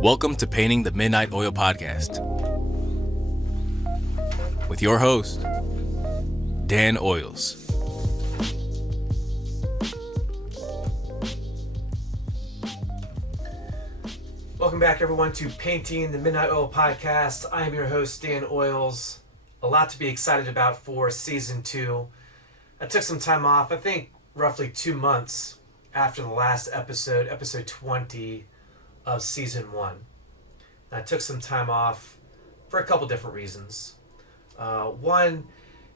Welcome to Painting the Midnight Oil Podcast with your host, Dan Oils. Welcome back, everyone, to Painting the Midnight Oil Podcast. I am your host, Dan Oils. A lot to be excited about for Season 2. I took some time off, I think roughly 2 months after the last episode, episode 20 of Season 1. I took some time off for a couple different reasons. One,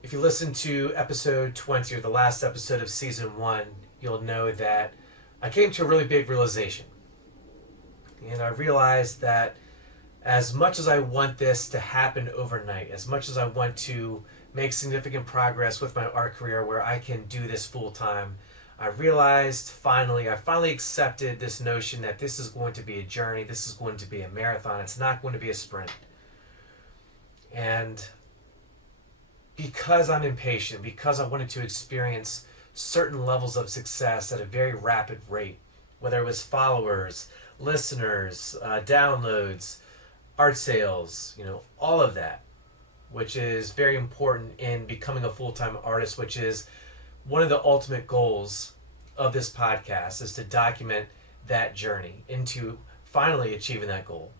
if you listen to episode 20, or the last episode of Season 1, you'll know that I came to a really big realization. And I realized that as much as I want this to happen overnight, as much as I want to make significant progress with my art career where I can do this full time, I realized I finally accepted this notion that this is going to be a journey, this is going to be a marathon, it's not going to be a sprint. And because I'm impatient, because I wanted to experience certain levels of success at a very rapid rate, whether it was followers, listeners, downloads, art sales, all of that, which is very important in becoming a full-time artist, which is one of the ultimate goals of this podcast, is to document that journey into finally achieving that goal.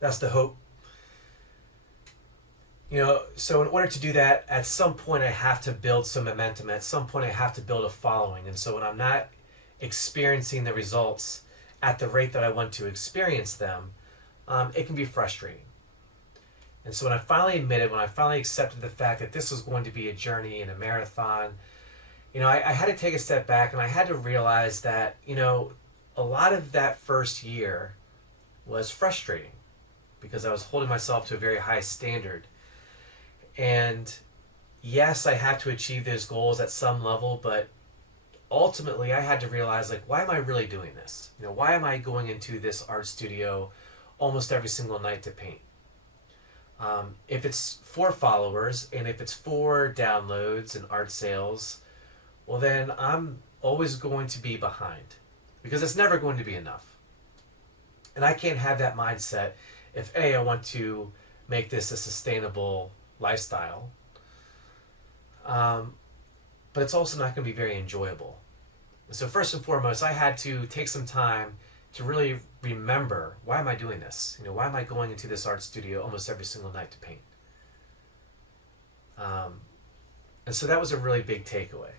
That's the hope. So in order to do that, at some point I have to build some momentum. At some point I have to build a following. And so when I'm not experiencing the results at the rate that I want to experience them, it can be frustrating. And so when I finally accepted the fact that this was going to be a journey and a marathon, I had to take a step back and I had to realize that, a lot of that first year was frustrating because I was holding myself to a very high standard. And yes, I had to achieve those goals at some level, but ultimately I had to realize, why am I really doing this? Why am I going into this art studio almost every single night to paint? If it's for followers and if it's for downloads and art sales, well then I'm always going to be behind because it's never going to be enough. And I can't have that mindset if I want to make this a sustainable lifestyle. But it's also not going to be very enjoyable. So first and foremost, I had to take some time to really remember, why am I doing this? Why am I going into this art studio almost every single night to paint? And so that was a really big takeaway.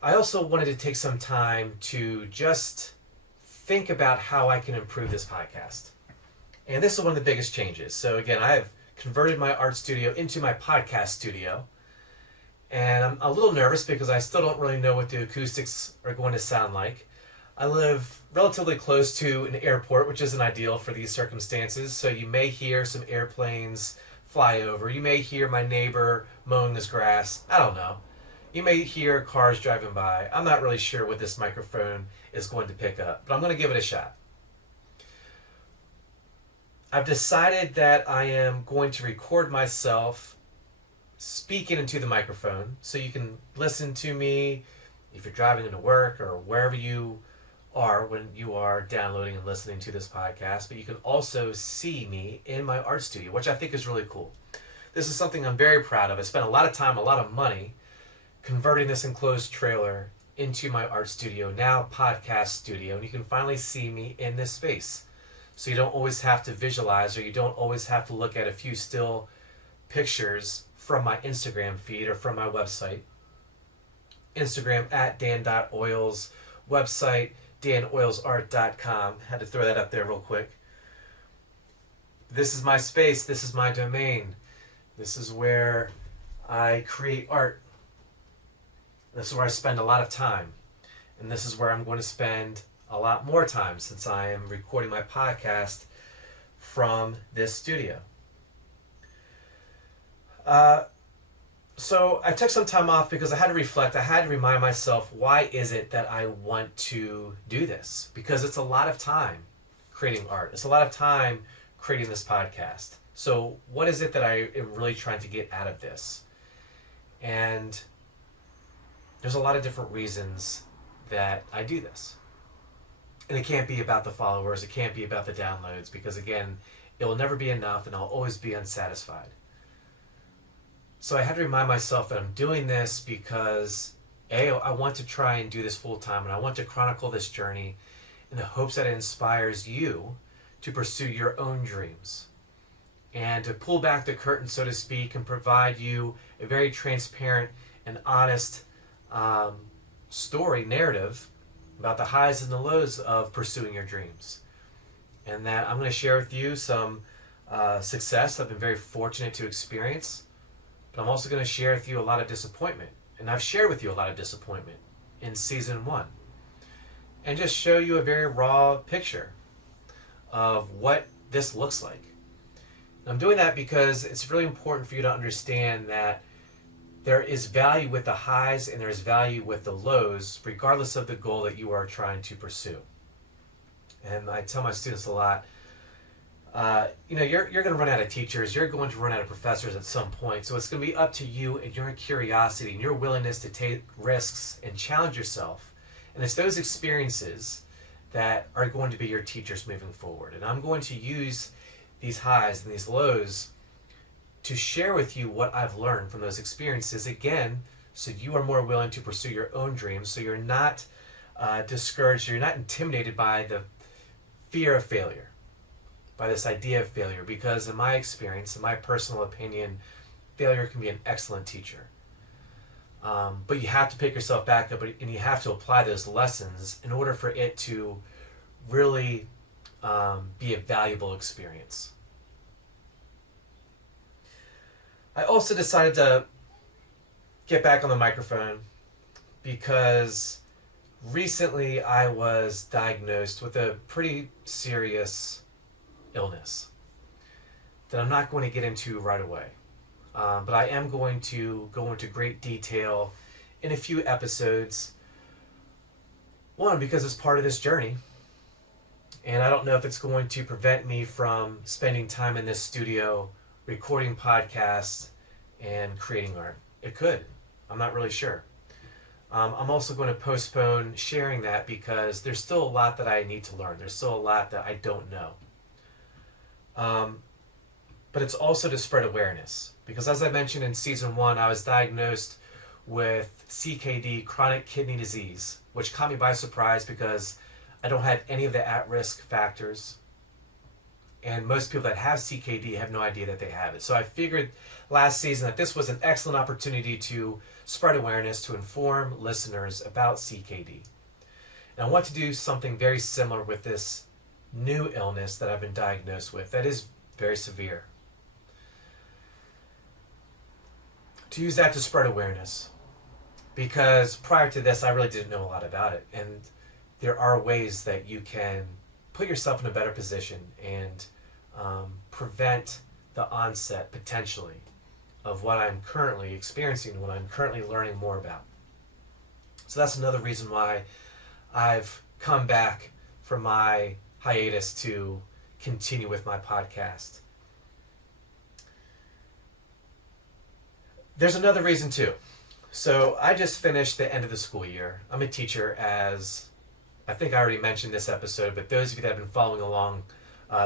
I also wanted to take some time to just think about how I can improve this podcast. And this is one of the biggest changes. So again, I have converted my art studio into my podcast studio. And I'm a little nervous because I still don't really know what the acoustics are going to sound like. I live relatively close to an airport, which isn't ideal for these circumstances. So you may hear some airplanes fly over. You may hear my neighbor mowing his grass. I don't know. You may hear cars driving by. I'm not really sure what this microphone is going to pick up, but I'm going to give it a shot. I've decided that I am going to record myself speaking into the microphone so you can listen to me if you're driving into work or wherever you are when you are downloading and listening to this podcast, but you can also see me in my art studio, which I think is really cool. This is something I'm very proud of. I spent a lot of time, a lot of money converting this enclosed trailer into my art studio, now podcast studio, and you can finally see me in this space. So you don't always have to visualize, or you don't always have to look at a few still pictures from my Instagram feed or from my website. Instagram at dan.oils, website danoilsart.com. Had to throw that up there real quick. This is my space, this is my domain. This is where I create art. This is where I spend a lot of time. And this is where I'm going to spend a lot more time since I am recording my podcast from this studio. So I took some time off because I had to reflect. I had to remind myself, why is it that I want to do this? Because it's a lot of time creating art. It's a lot of time creating this podcast. So what is it that I am really trying to get out of this? And there's a lot of different reasons that I do this. And it can't be about the followers, it can't be about the downloads, because again, it will never be enough and I'll always be unsatisfied. So I had to remind myself that I'm doing this because A, I want to try and do this full time, and I want to chronicle this journey in the hopes that it inspires you to pursue your own dreams and to pull back the curtain, so to speak, and provide you a very transparent and honest story, narrative about the highs and the lows of pursuing your dreams. And that I'm going to share with you some success I've been very fortunate to experience, but I'm also going to share with you a lot of disappointment. And I've shared with you a lot of disappointment in season 1. And just show you a very raw picture of what this looks like. And I'm doing that because it's really important for you to understand that there is value with the highs and there is value with the lows, regardless of the goal that you are trying to pursue. And I tell my students a lot, you're going to run out of teachers, you're going to run out of professors at some point. So it's going to be up to you and your curiosity and your willingness to take risks and challenge yourself. And it's those experiences that are going to be your teachers moving forward. And I'm going to use these highs and these lows to share with you what I've learned from those experiences, again, so you are more willing to pursue your own dreams, so you're not discouraged, you're not intimidated by the fear of failure, by this idea of failure, because in my experience, in my personal opinion, failure can be an excellent teacher. But you have to pick yourself back up and you have to apply those lessons in order for it to really be a valuable experience. I also decided to get back on the microphone because recently I was diagnosed with a pretty serious illness that I'm not going to get into right away. But I am going to go into great detail in a few episodes. One, because it's part of this journey. And I don't know if it's going to prevent me from spending time in this studio, recording podcasts, and creating art. It could. I'm not really sure. I'm also going to postpone sharing that because there's still a lot that I need to learn. There's still a lot that I don't know. But it's also to spread awareness. Because as I mentioned in season 1, I was diagnosed with CKD, chronic kidney disease, which caught me by surprise because I don't have any of the at-risk factors. And most people that have CKD have no idea that they have it. So I figured last season that this was an excellent opportunity to spread awareness, to inform listeners about CKD. And I want to do something very similar with this new illness that I've been diagnosed with that is very severe. To use that to spread awareness. Because prior to this, I really didn't know a lot about it. And there are ways that you can put yourself in a better position and prevent the onset, potentially, of what I'm currently experiencing, what I'm currently learning more about. So that's another reason why I've come back from my hiatus to continue with my podcast. There's another reason too. So I just finished the end of the school year. I'm a teacher, as I think I already mentioned this episode, but those of you that have been following along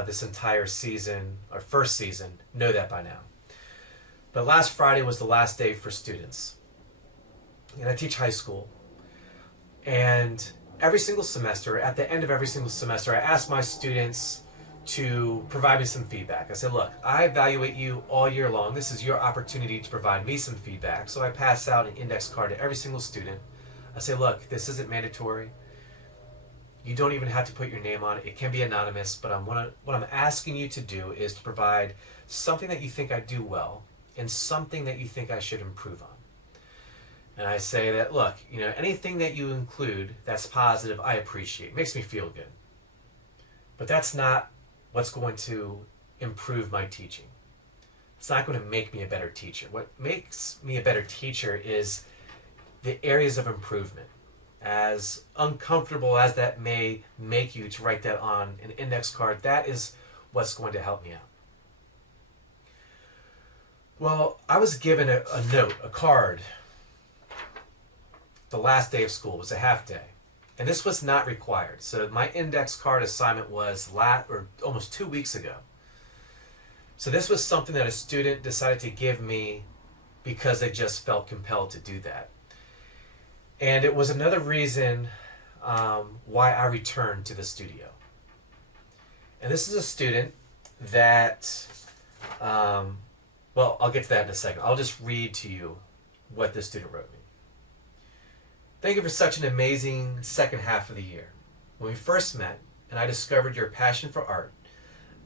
this entire season, or first season, know that by now. But last Friday was the last day for students. And I teach high school. And every single semester, at the end of every single semester, I ask my students to provide me some feedback. I said, look, I evaluate you all year long. This is your opportunity to provide me some feedback. So I pass out an index card to every single student. I say, look, this isn't mandatory. You don't even have to put your name on it. It can be anonymous, but what I'm asking you to do is to provide something that you think I do well and something that you think I should improve on. And I say that, look, anything that you include that's positive, I appreciate. It makes me feel good. But that's not what's going to improve my teaching. It's not going to make me a better teacher. What makes me a better teacher is the areas of improvement. As uncomfortable as that may make you to write that on an index card, that is what's going to help me out. Well, I was given a note, a card, the last day of school. It was a half day. And this was not required. So my index card assignment was almost 2 weeks ago. So this was something that a student decided to give me because they just felt compelled to do that. And it was another reason why I returned to the studio. And this is a student that, well, I'll get to that in a second. I'll just read to you what this student wrote me. Thank you for such an amazing second half of the year. When we first met and I discovered your passion for art,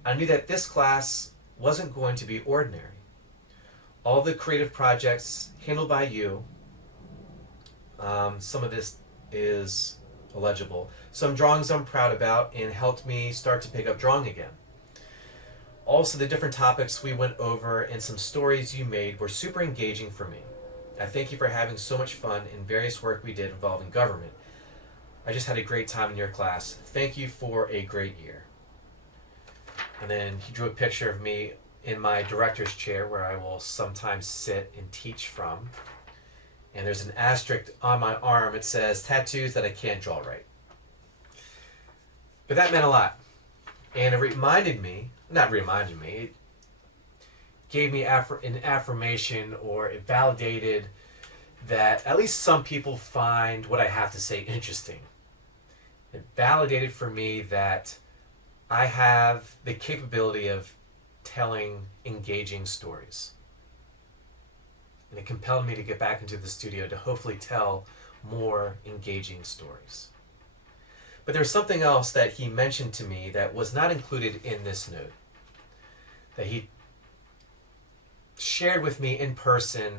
I knew that this class wasn't going to be ordinary. All the creative projects handled by you, some of this is illegible, some drawings I'm proud about, and helped me start to pick up drawing again. Also, the different topics we went over and some stories you made were super engaging for me. I thank you for having so much fun in various work we did involving government. I just had a great time in your class. Thank you for a great year. And then he drew a picture of me in my director's chair where I will sometimes sit and teach from. And there's an asterisk on my arm. It says, tattoos that I can't draw right. But that meant a lot. And it reminded me, not reminded me, it gave me an affirmation, or it validated that at least some people find what I have to say interesting. It validated for me that I have the capability of telling engaging stories. And it compelled me to get back into the studio to hopefully tell more engaging stories. But there's something else that he mentioned to me that was not included in this note, that he shared with me in person,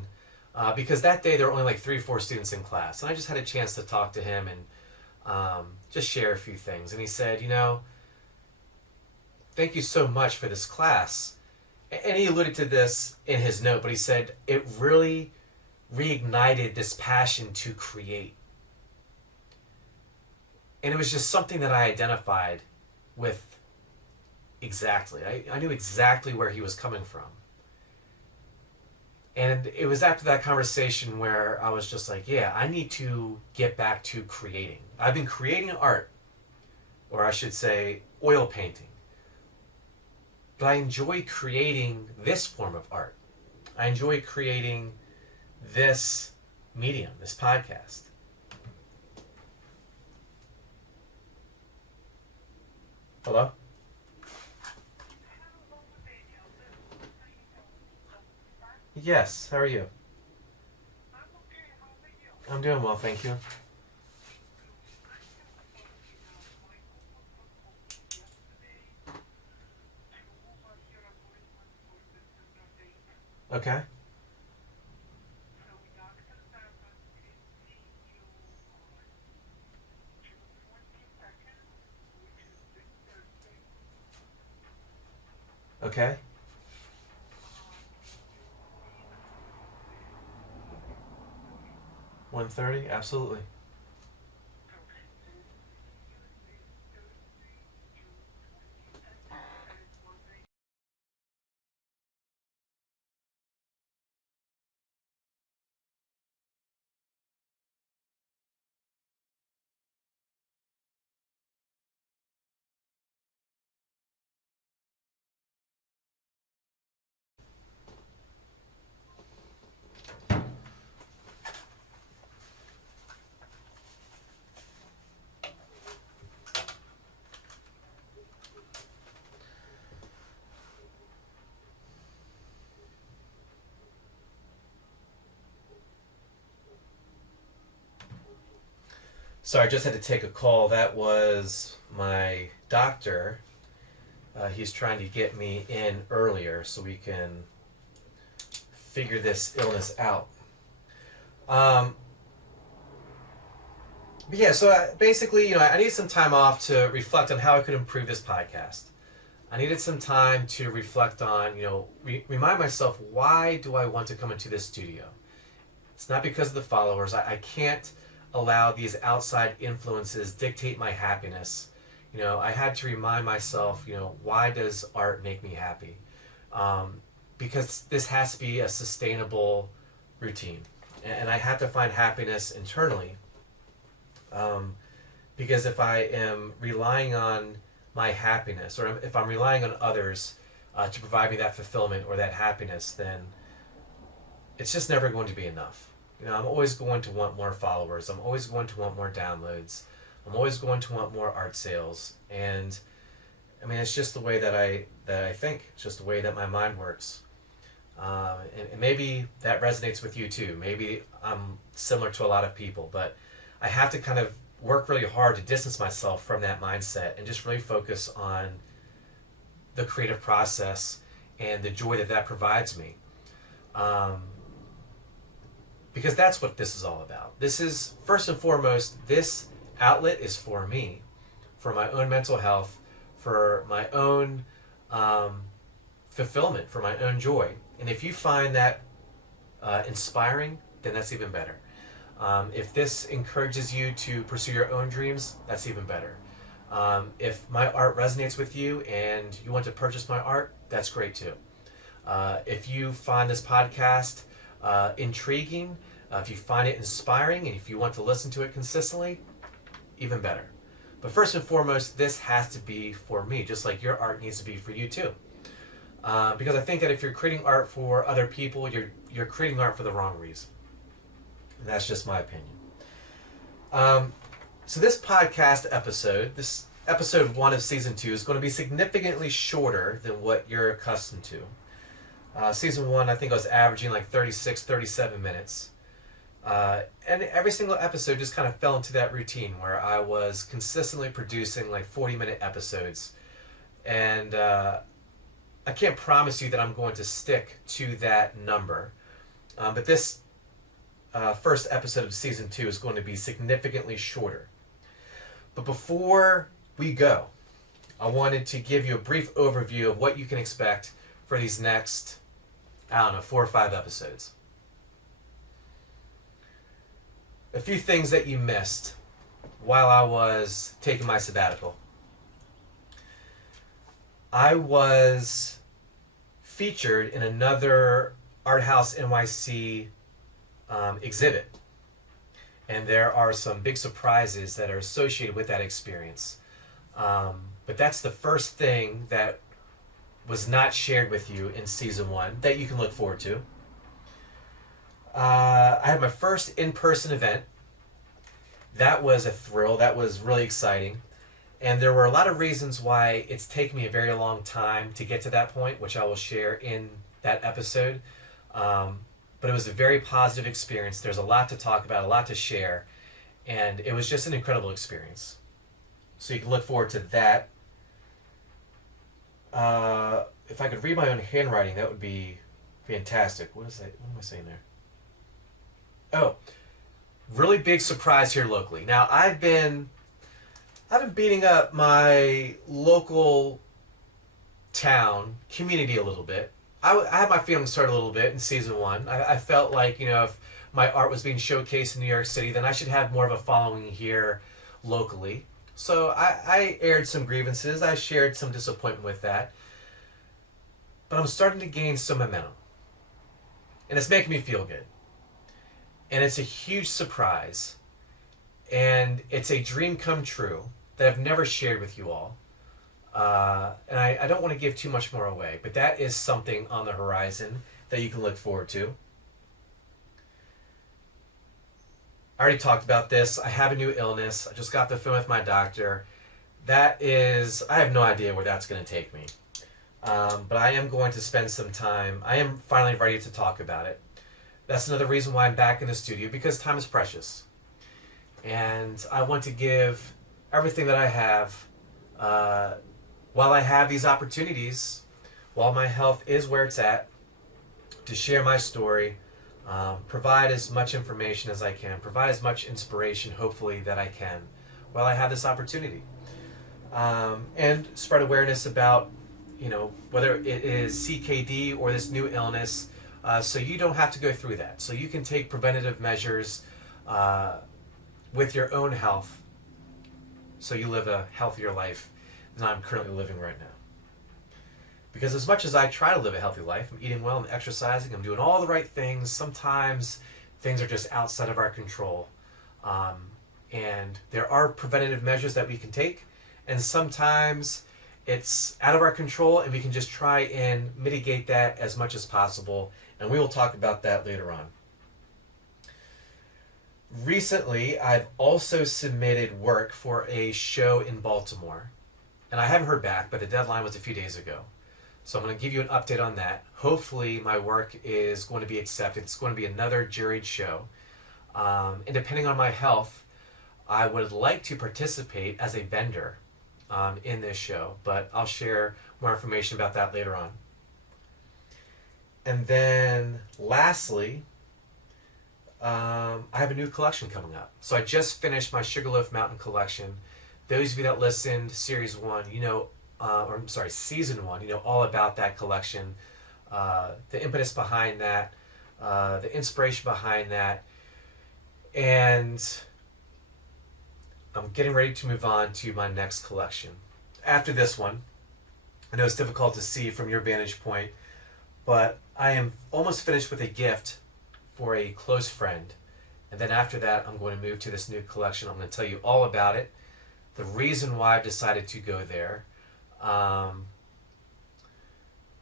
because that day there were only like 3 or 4 students in class, and I just had a chance to talk to him and just share a few things. And he said, you know, thank you so much for this class. And he alluded to this in his note, but he said it really reignited this passion to create. And it was just something that I identified with exactly. I knew exactly where he was coming from. And it was after that conversation where I was just like, yeah, I need to get back to creating. I've been creating art, or I should say oil painting. But I enjoy creating this form of art. I enjoy creating this medium, this podcast. Hello? Yes, how are you? I'm doing well, thank you. Okay. Okay. 1:30? Absolutely. Sorry, I just had to take a call. That was my doctor. He's trying to get me in earlier so we can figure this illness out. Um, but yeah, so basically, I needed some time off to reflect on how I could improve this podcast. I needed some time to reflect on, remind myself, why do I want to come into this studio? It's not because of the followers. I can't allow these outside influences dictate my happiness. I had to remind myself, why does art make me happy? Because this has to be a sustainable routine. And I have to find happiness internally. Because if I am relying on my happiness, or if I'm relying on others to provide me that fulfillment or that happiness, then it's just never going to be enough. I'm always going to want more followers. I'm always going to want more downloads. I'm always going to want more art sales. And I mean, it's just the way that I think. It's just the way that my mind works. And maybe that resonates with you too. Maybe I'm similar to a lot of people, but I have to kind of work really hard to distance myself from that mindset and just really focus on the creative process and the joy that provides me. Because that's what this is all about. This is, first and foremost, this outlet is for me, for my own mental health, for my own fulfillment, for my own joy. And if you find that inspiring, then that's even better. If this encourages you to pursue your own dreams, that's even better. If my art resonates with you and you want to purchase my art, that's great too. If you find this podcast intriguing, if you find it inspiring, and if you want to listen to it consistently, even better. But first and foremost, this has to be for me, just like your art needs to be for you too. Because I think that if you're creating art for other people, you're creating art for the wrong reason. And that's just my opinion. So this podcast episode, this episode 1 of season 2, is going to be significantly shorter than what you're accustomed to. Season 1, I think I was averaging like 36, 37 minutes. And every single episode just kind of fell into that routine where I was consistently producing like 40-minute episodes. And I can't promise you that I'm going to stick to that number. But this first episode of season 2 is going to be significantly shorter. But before we go, I wanted to give you a brief overview of what you can expect for these next, 4 or 5 episodes. A few things that you missed while I was taking my sabbatical. I was featured in another Art House NYC exhibit. And there are some big surprises that are associated with that experience. But that's the first thing that was not shared with you in season 1 that you can look forward to. I had my first in-person event. That was a thrill. That was really exciting. And there were a lot of reasons why it's taken me a very long time to get to that point, which I will share in that episode. But it was a very positive experience. There's a lot to talk about, a lot to share. And it was just an incredible experience. So you can look forward to that. If I could read my own handwriting, that would be fantastic. What am I saying there? Oh, really big surprise here locally. Now, I've been beating up my local town community a little bit. I had my feelings hurt a little bit in season 1. I felt like, if my art was being showcased in New York City, then I should have more of a following here locally. So I aired some grievances. I shared some disappointment with that. But I'm starting to gain some momentum. And it's making me feel good. And it's a huge surprise. And it's a dream come true that I've never shared with you all. And I don't want to give too much more away, but that is something on the horizon that you can look forward to. I already talked about this. I have a new illness. I just got the phone with my doctor. I have no idea where that's going to take me. But I am going to spend some time. I am finally ready to talk about it. That's another reason why I'm back in the studio, because time is precious. And I want to give everything that I have while I have these opportunities, while my health is where it's at, to share my story, provide as much information as I can, provide as much inspiration, hopefully, that I can, while I have this opportunity. And spread awareness about, whether it is CKD or this new illness, so you don't have to go through that. So you can take preventative measures with your own health, so you live a healthier life than I'm currently living right now. Because as much as I try to live a healthy life, I'm eating well, I'm exercising, I'm doing all the right things, sometimes things are just outside of our control. And there are preventative measures that we can take, and sometimes it's out of our control, and we can just try and mitigate that as much as possible. And we will talk about that later on. Recently, I've also submitted work for a show in Baltimore, and I haven't heard back, but the deadline was a few days ago. So I'm going to give you an update on that. Hopefully my work is going to be accepted. It's going to be another juried show. And depending on my health, I would like to participate as a vendor in this show, but I'll share more information about that later on. And then lastly, I have a new collection coming up. So I just finished my Sugarloaf Mountain collection. Those of you that listened series 1, season 1, you know all about that collection, the impetus behind that, the inspiration behind that, and I'm getting ready to move on to my next collection. After this one, I know it's difficult to see from your vantage point, but I am almost finished with a gift for a close friend. And then after that, I'm going to move to this new collection. I'm going to tell you all about it, the reason why I've decided to go there,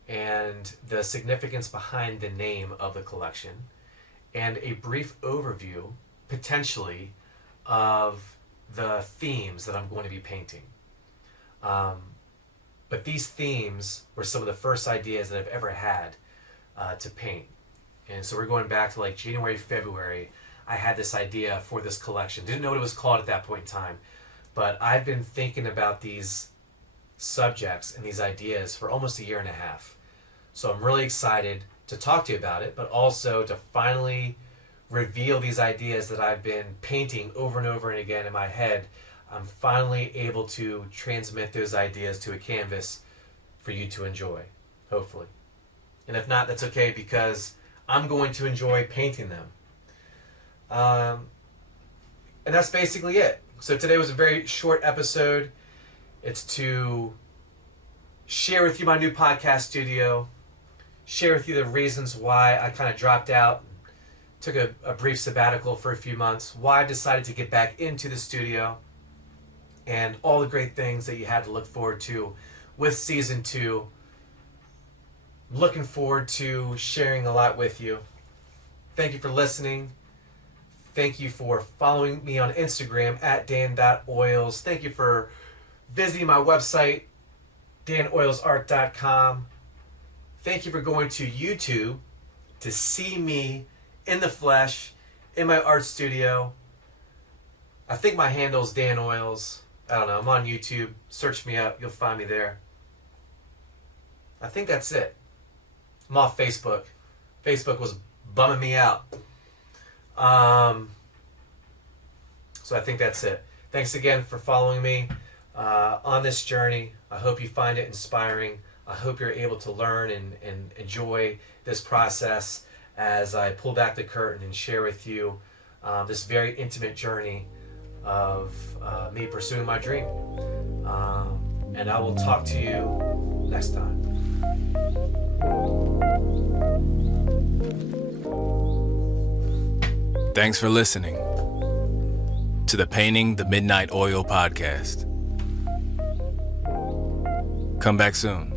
and the significance behind the name of the collection, and a brief overview, potentially, of the themes that I'm going to be painting. But these themes were some of the first ideas that I've ever had to paint. And so we're going back to like January, February. I had this idea for this collection. Didn't know what it was called at that point in time. But I've been thinking about these subjects and these ideas for almost 1.5 years. So I'm really excited to talk to you about it, but also to finally reveal these ideas that I've been painting over and over and again in my head. I'm finally able to transmit those ideas to a canvas for you to enjoy, hopefully. And if not, that's okay, because I'm going to enjoy painting them. And that's basically it. So today was a very short episode. It's to share with you my new podcast studio, share with you the reasons why I kind of dropped out, took a brief sabbatical for a few months, why I decided to get back into the studio, and all the great things that you had to look forward to with season 2. Looking forward to sharing a lot with you. Thank you for listening. Thank you for following me on Instagram at dan.oils. Thank you for visiting my website, danoilsart.com. Thank you for going to YouTube to see me in the flesh, in my art studio. I think my handle is Dan Oils. I don't know. I'm on YouTube. Search me up. You'll find me there. I think that's it. I'm off Facebook. Facebook was bumming me out. So I think that's it. Thanks again for following me on this journey. I hope you find it inspiring. I hope you're able to learn and enjoy this process as I pull back the curtain and share with you this very intimate journey of me pursuing my dream. And I will talk to you next time. Thanks for listening to the Painting the Midnight Oil podcast. Come back soon.